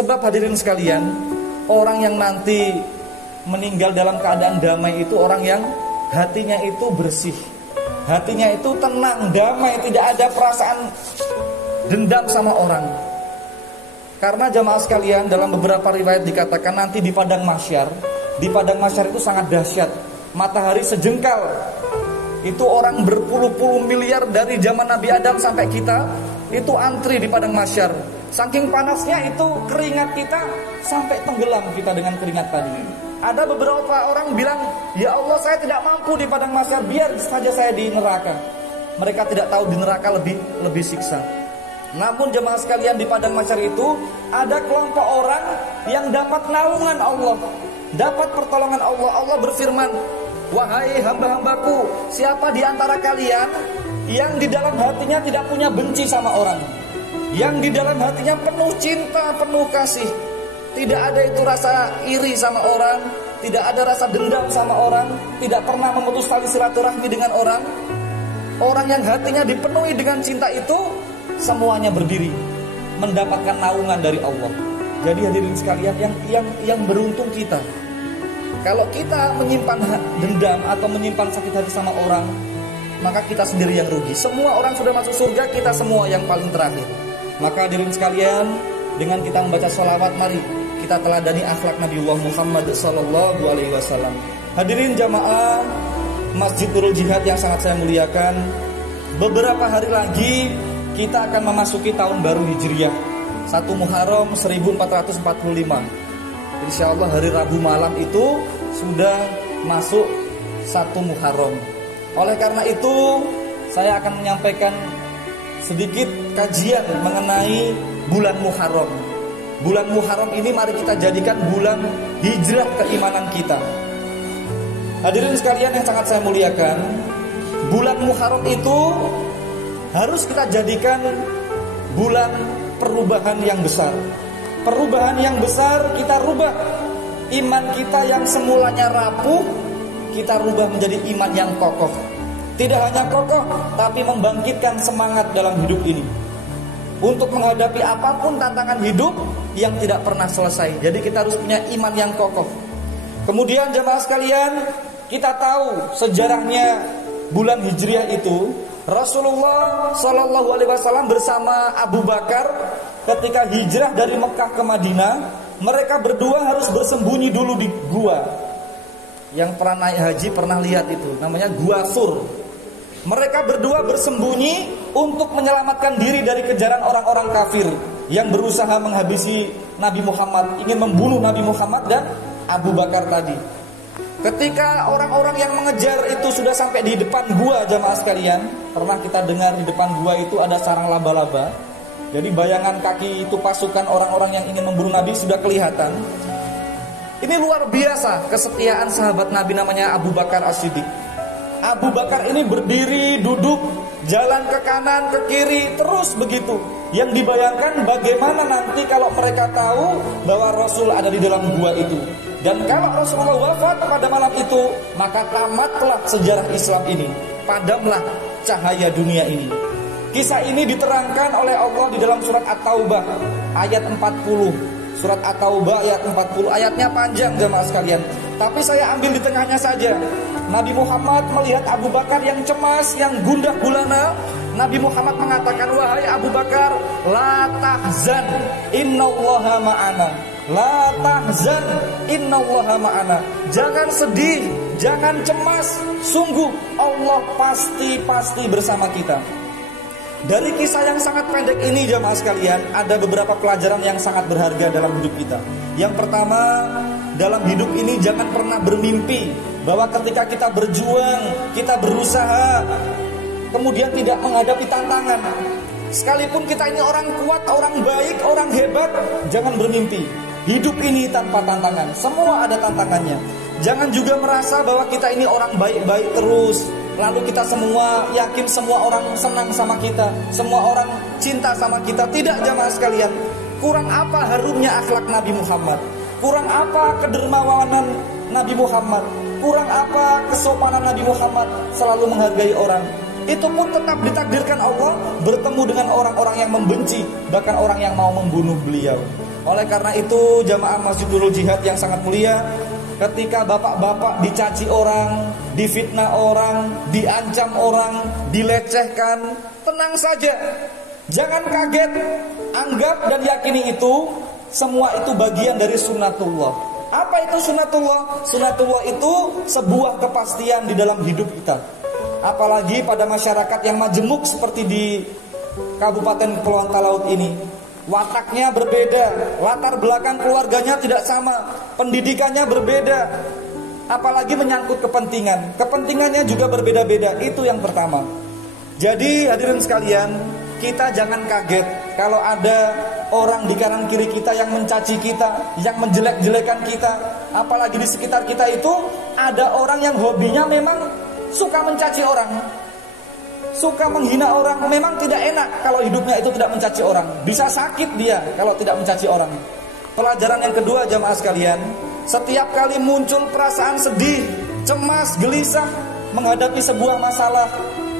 Sebab hadirin sekalian, orang yang nanti meninggal dalam keadaan damai itu orang yang hatinya itu bersih, hatinya itu tenang, damai, tidak ada perasaan dendam sama orang. Karena jamaah sekalian, dalam beberapa riwayat dikatakan nanti di padang mahsyar, di padang mahsyar itu sangat dahsyat. Matahari sejengkal, itu orang berpuluh-puluh miliar dari zaman Nabi Adam sampai kita itu antri di padang mahsyar. Saking panasnya itu keringat kita sampai tenggelam kita dengan keringat tadi. Ada beberapa orang bilang, ya Allah, saya tidak mampu di padang mahsyar, biar saja saya di neraka. Mereka tidak tahu di neraka lebih siksa. Namun jemaah sekalian, di padang mahsyar itu ada kelompok orang yang dapat naungan Allah, dapat pertolongan Allah. Allah berfirman, wahai hamba-hambaku, siapa di antara kalian yang di dalam hatinya tidak punya benci sama orang, yang di dalam hatinya penuh cinta, penuh kasih, tidak ada itu rasa iri sama orang, tidak ada rasa dendam sama orang, tidak pernah memutus tali silaturahmi dengan orang. Orang yang hatinya dipenuhi dengan cinta itu semuanya berdiri mendapatkan naungan dari Allah. Jadi hadirin sekalian, yang beruntung kita. Kalau kita menyimpan dendam atau menyimpan sakit hati sama orang, maka kita sendiri yang rugi. Semua orang sudah masuk surga, kita semua yang paling terakhir. Maka hadirin sekalian, dengan kita membaca sholawat, mari kita teladani akhlak Nabi Muhammad sallallahu alaihi wasallam. Hadirin jamaah Masjid Nurul Jihad yang sangat saya muliakan, beberapa hari lagi kita akan memasuki tahun baru Hijriah 1 Muharram 1445. Insya Allah hari Rabu malam itu sudah masuk 1 Muharram. Oleh karena itu saya akan menyampaikan sedikit kajian mengenai bulan Muharram. Bulan Muharram ini mari kita jadikan bulan hijrah keimanan kita. Hadirin sekalian yang sangat saya muliakan, bulan Muharram itu harus kita jadikan bulan perubahan yang besar. Perubahan yang besar, kita rubah iman kita yang semulanya rapuh, kita rubah menjadi iman yang kokoh. Tidak hanya kokoh, tapi membangkitkan semangat dalam hidup ini untuk menghadapi apapun tantangan hidup yang tidak pernah selesai. Jadi kita harus punya iman yang kokoh. Kemudian jemaah sekalian, kita tahu sejarahnya bulan Hijriah itu. Rasulullah Shallallahu Alaihi Wasallam bersama Abu Bakar ketika hijrah dari Mekah ke Madinah, mereka berdua harus bersembunyi dulu di gua. Yang pernah naik haji pernah lihat itu, namanya Gua Sur. Mereka berdua bersembunyi untuk menyelamatkan diri dari kejaran orang-orang kafir yang berusaha menghabisi Nabi Muhammad, ingin membunuh Nabi Muhammad dan Abu Bakar tadi. Ketika orang-orang yang mengejar itu sudah sampai di depan gua, jamaah sekalian, pernah kita dengar di depan gua itu ada sarang laba-laba. Jadi bayangan kaki itu pasukan orang-orang yang ingin membunuh Nabi sudah kelihatan. Ini luar biasa kesetiaan sahabat Nabi namanya Abu Bakar As-Siddiq. Abu Bakar ini berdiri, duduk, jalan ke kanan, ke kiri, terus begitu. Yang dibayangkan bagaimana nanti kalau mereka tahu bahwa Rasul ada di dalam gua itu. Dan kalau Rasulullah wafat pada malam itu, maka tamatlah sejarah Islam ini, padamlah cahaya dunia ini. Kisah ini diterangkan oleh Allah di dalam surat At-Taubah ayat 40. Surat At-Taubah ayat 40, ayatnya panjang jemaah sekalian, tapi saya ambil di tengahnya saja. Nabi Muhammad melihat Abu Bakar yang cemas, yang gundah gulana. Nabi Muhammad mengatakan, wahai Abu Bakar, la tahzan, innallaha ma'ana. La tahzan, innallaha ma'ana. Jangan sedih, jangan cemas, sungguh Allah pasti bersama kita. Dari kisah yang sangat pendek ini jemaah sekalian, ada beberapa pelajaran yang sangat berharga dalam hidup kita. Yang pertama, dalam hidup ini jangan pernah bermimpi bahwa ketika kita berjuang, kita berusaha, kemudian tidak menghadapi tantangan, sekalipun kita ini orang kuat, orang baik, orang hebat, jangan bermimpi hidup ini tanpa tantangan. Semua ada tantangannya. Jangan juga merasa bahwa kita ini orang baik-baik terus, lalu kita semua yakin semua orang senang sama kita, semua orang cinta sama kita. Tidak jamaah sekalian. Kurang apa harumnya akhlak Nabi Muhammad, kurang apa kedermawanan Nabi Muhammad, kurang apa kesopanan Nabi Muhammad, selalu menghargai orang. Itu pun tetap ditakdirkan Allah bertemu dengan orang-orang yang membenci, bahkan orang yang mau membunuh beliau. Oleh karena itu jamaah Masjidul Jihad yang sangat mulia, ketika bapak-bapak dicaci orang, difitnah orang, diancam orang, dilecehkan, tenang saja. Jangan kaget, anggap dan yakini itu semua itu bagian dari sunnatullah. Apa itu sunnatullah? Sunnatullah itu sebuah kepastian di dalam hidup kita. Apalagi pada masyarakat yang majemuk seperti di Kabupaten Kepulauan Talaut ini. Wataknya berbeda, latar belakang keluarganya tidak sama, pendidikannya berbeda, apalagi menyangkut kepentingan. Kepentingannya juga berbeda-beda, itu yang pertama. Jadi hadirin sekalian, kita jangan kaget kalau ada orang di kanan kiri kita yang mencaci kita, yang menjelek-jelekan kita. Apalagi di sekitar kita itu ada orang yang hobinya memang suka mencaci orang, suka menghina orang. Memang tidak enak kalau hidupnya itu tidak mencaci orang. Bisa sakit dia kalau tidak mencaci orang. Pelajaran yang kedua jamaah sekalian, setiap kali muncul perasaan sedih, cemas, gelisah menghadapi sebuah masalah,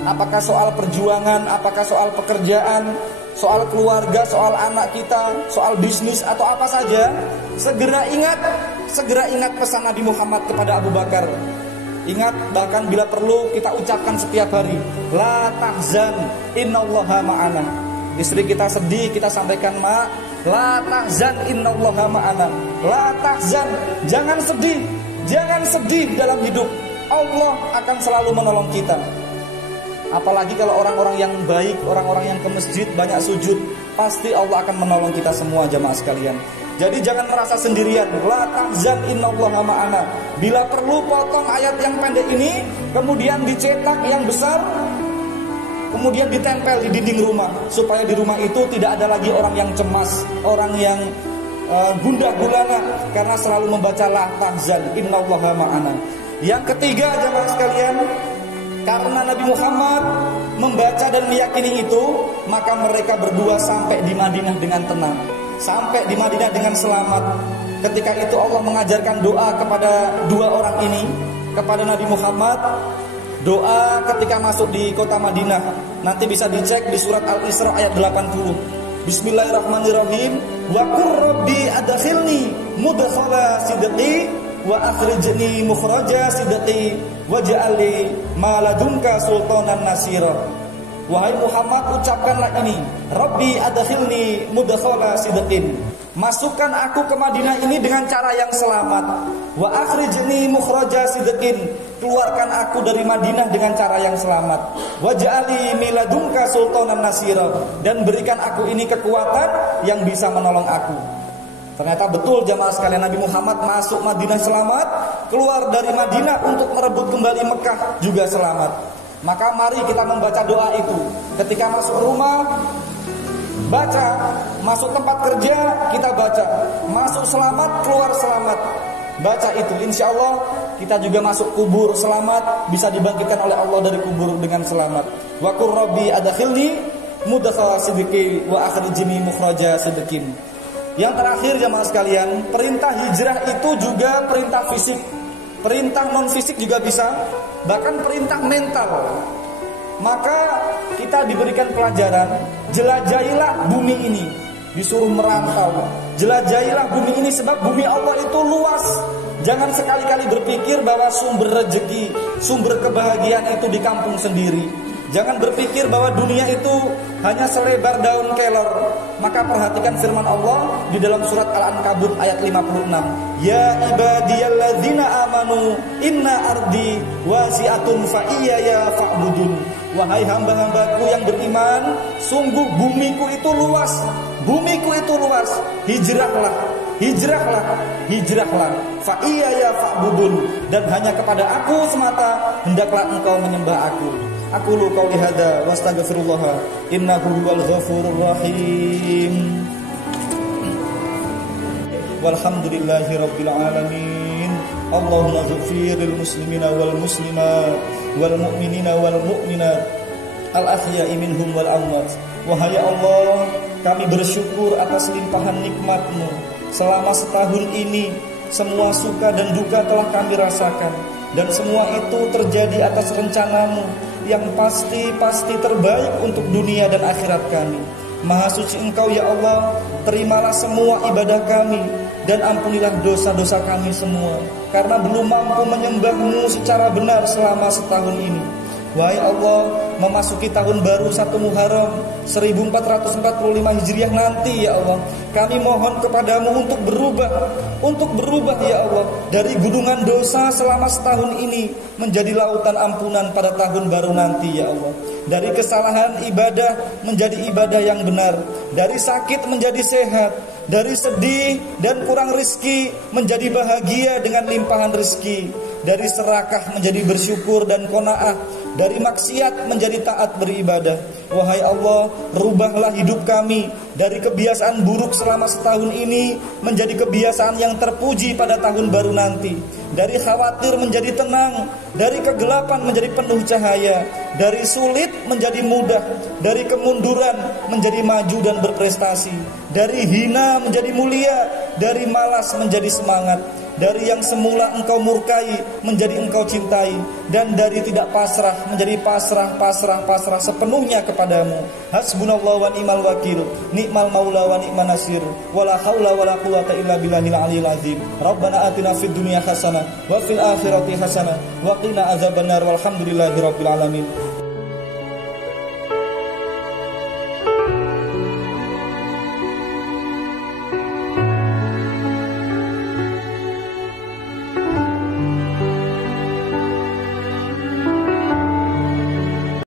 apakah soal perjuangan, apakah soal pekerjaan, soal keluarga, soal anak kita, soal bisnis atau apa saja, segera ingat pesan Nabi Muhammad kepada Abu Bakar. Ingat, bahkan bila perlu kita ucapkan setiap hari, la tahzan innallaha ma'ana. Istri kita sedih, kita sampaikan, "Ma, la tahzan innallaha ma'ana." La tahzan, jangan sedih dalam hidup. Allah akan selalu menolong kita. Apalagi kalau orang-orang yang baik, orang-orang yang ke masjid, banyak sujud, pasti Allah akan menolong kita semua jamaah sekalian. Jadi jangan merasa sendirian. La tahzan innallaha ma'ana. Bila perlu potong ayat yang pendek ini, kemudian dicetak yang besar, kemudian ditempel di dinding rumah, supaya di rumah itu tidak ada lagi orang yang cemas, orang yang gundah gulana, karena selalu membaca la tahzan innallaha ma'ana. Yang ketiga jamaah sekalian, karena Nabi Muhammad membaca dan meyakini itu, maka mereka berdua sampai di Madinah dengan tenang, sampai di Madinah dengan selamat. Ketika itu Allah mengajarkan doa kepada dua orang ini, kepada Nabi Muhammad. Doa ketika masuk di kota Madinah, nanti bisa dicek di surat Al-Isra ayat 80. Bismillahirrahmanirrahim. Wa qur rabbi adkhilni mudkhala sidqi wa akhrijni mukhraja sidqi waj'alni ma ladunka sultanan nasira. Wahai Muhammad, ucapkanlah ini, Rabbi adkhilni mudkhala sidqin. Masukkan aku ke Madinah ini dengan cara yang selamat. Wa akhrijni mukhraja sidqin. Keluarkan aku dari Madinah dengan cara yang selamat. Waj'alni miladunka sultanan nasira. Dan berikan aku ini kekuatan yang bisa menolong aku. Ternyata betul jamaah sekalian, Nabi Muhammad masuk Madinah selamat, keluar dari Madinah untuk merebut kembali Mekah juga selamat. Maka mari kita membaca doa itu. Ketika masuk rumah, baca. Masuk tempat kerja, kita baca. Masuk selamat, keluar selamat. Baca itu, insya Allah kita juga masuk kubur selamat, bisa dibangkitkan oleh Allah dari kubur dengan selamat. Wa qur rabbi adkhilni mudkhala sidqi wa akhrijni mukhraja sidqin. Yang terakhir jamaah sekalian, perintah hijrah itu juga perintah fisik. Perintah non fisik juga bisa, bahkan perintah mental. Maka kita diberikan pelajaran, jelajahilah bumi ini. Disuruh merantau, jelajahilah bumi ini, sebab bumi Allah itu luas. Jangan sekali-kali berpikir bahwa sumber rezeki, sumber kebahagiaan itu di kampung sendiri. Jangan berpikir bahwa dunia itu hanya selebar daun kelor. Maka perhatikan firman Allah di dalam surat Al-Ankabut ayat 56. Ya ibadiyalladzina amanu inna ardi wasi'atun fa iyaya fa'budun. Wahai hamba-hambaku yang beriman, sungguh bumiku itu luas. Bumiku itu luas. Hijrahlah, hijrahlah, hijrahlah. Fa iyaya fa'budun. Dan hanya kepada aku semata hendaklah engkau menyembah aku. Aku lu qauli hada wastaghfirullah innahu huwal ghafurur rahim. Walhamdulillahi rabbil alamin. Allahumma ighfiril muslimina wal muslimat wal mu'minina wal mu'minat al ahya'i minhum wal amwat. Wahai Allah, kami bersyukur atas limpahan nikmat-Mu. Selama setahun ini semua suka dan duka telah kami rasakan, dan semua itu terjadi atas rencana-Mu yang pasti terbaik untuk dunia dan akhirat kami. Maha suci Engkau ya Allah, terimalah semua ibadah kami dan ampunilah dosa-dosa kami semua, karena belum mampu menyembah-Mu secara benar selama setahun ini. Wahai Allah, memasuki tahun baru 1 Muharram 1445 Hijriah nanti ya Allah, kami mohon kepadamu untuk berubah ya Allah, dari gunungan dosa selama setahun ini menjadi lautan ampunan pada tahun baru nanti ya Allah. Dari kesalahan ibadah menjadi ibadah yang benar, dari sakit menjadi sehat, dari sedih dan kurang rezeki menjadi bahagia dengan limpahan rezeki, dari serakah menjadi bersyukur dan qanaah, dari maksiat menjadi taat beribadah. Wahai Allah, rubahlah hidup kami dari kebiasaan buruk selama setahun ini menjadi kebiasaan yang terpuji pada tahun baru nanti. Dari khawatir menjadi tenang, dari kegelapan menjadi penuh cahaya, dari sulit menjadi mudah, dari kemunduran menjadi maju dan berprestasi, dari hina menjadi mulia, dari malas menjadi semangat, dari yang semula Engkau murkai menjadi Engkau cintai, dan dari tidak pasrah menjadi pasrah sepenuhnya kepadamu. Hasbunallah wa ni'mal wakil, ni'mal maula wa ni'man nasir, wala haula wala quwata illa billahil aliyil azim. Rabbana atina fid dunya hasanah wa fil akhirati hasanah wa qina azabannar, walhamdulillahi rabbil alamin.